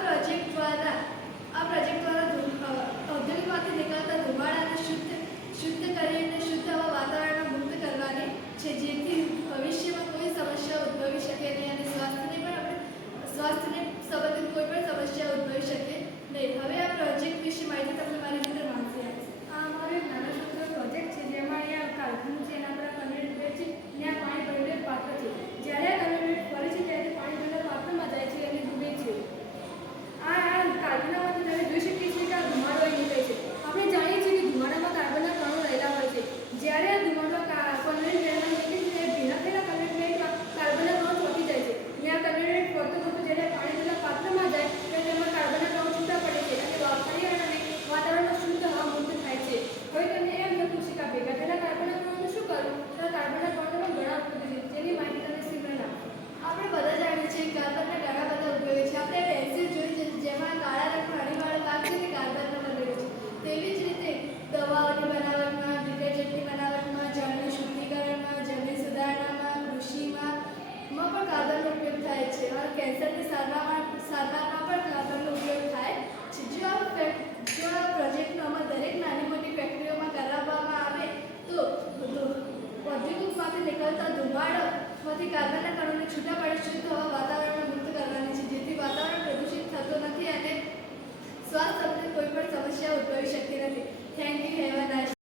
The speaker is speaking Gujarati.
દ્વારા ઔદ્યોગિકમાંથી નીકળતા ધુમાડાને શુદ્ધ કરીને શુદ્ધ હવા વાતાવરણમાં મુક્ત કરવાની છે, જેથી ભવિષ્યમાં કોઈ સમસ્યા ઉદ્ભવી શકે નહીં અને સ્વાસ્થ્યને સંબંધિત કોઈ પણ સમસ્યા ઉદ્ભવી શકે નહીં. હવે આ પ્રોજેક્ટ વિશે માહિતી તમને મારી મિત્ર માનસી આપશે. આ અમારો એક નાનો છોકરો પ્રોજેક્ટ છે, જેમાં અહીંયા કારખાનું છે, એના પર કન્વેયર છે, ત્યાં પાણી ભરેલું પાત્ર છે. જ્યારે આ કન્વેયર ફરે છે ત્યારે પાણી ભરેલા પાત્રમાં જાય છે અને ડૂબે છે. આ કારખાનામાંથી તમે જોઈ શકીએ છીએ કે આ ધુમાડો અહીં નીકળે છે. આપણે જાણીએ છીએ કે ધુમાડામાં કાર્બનના કણો રહેલા હોય છે. જ્યારે આ ધુમાડો કન્વેયર બેલ્ટમાં નીકળે છે ત્યારે ભીના થયેલા કન્વેયર બેલ્ટમાં કાર્બનના કણો ચોંટી જાય છે અને આ કન્વેયર ફરતો જ્યારે પાણી ભરેલા પાત્રમાં જાય ત્યારે તેમાં કાર્બનના કણો છૂટા પડે છે અને વાતાવરણમાં શુદ્ધ હવા મુક્ત થાય છે. હવે તમને એમ થતું છે કે આ ભેગા થયેલા કાર્બનના કણોનું શું કરવું? તો કાર્બનના કણોમાં ઘણા ઉપયોગ છે, જેની માહિતી તમને સિમરન આપો. આપણે બધા જાણીએ છીએ કે કાર્બનના ઘણા બધા ઉપયોગો છે. આપણે પેન્સિલ જોઈ છે, જેમાં કાળા રંગનો અણીવાળો ભાગ છે તે કાર્બનનો બનેલો છે. તેવી જ રીતે દવાઓની બનાવટમાં, ડિટર્જન્ટની બનાવટમાં, જળનું શુદ્ધિકરણમાં, જમીન સુધારણામાં, કૃષિમાં પણ કાર્બનનો ઉપયોગ થાય છે. અને કેન્સરની સારવારમાં પણ કાર્બનનો ઉપયોગ થાય છે. જો આ પ્રોજેક્ટનો અમલ દરેક નાની મોટી ફેક્ટરીઓમાં કરાવવામાં આવે તો ઔદ્યોગિકમાંથી નીકળતા ધુમાડામાંથી કાર્બનના કણોને છૂટા પાડી શુદ્ધ હવા વાતાવરણમાં મુક્ત કરવાની છે, જેથી વાતાવરણ પ્રદૂષિત થતું નથી અને સ્વાસ્થ્ય સંબંધિત કોઈ પણ સમસ્યા ઉદ્ભવી શકતી નથી. Thank you. Have a nice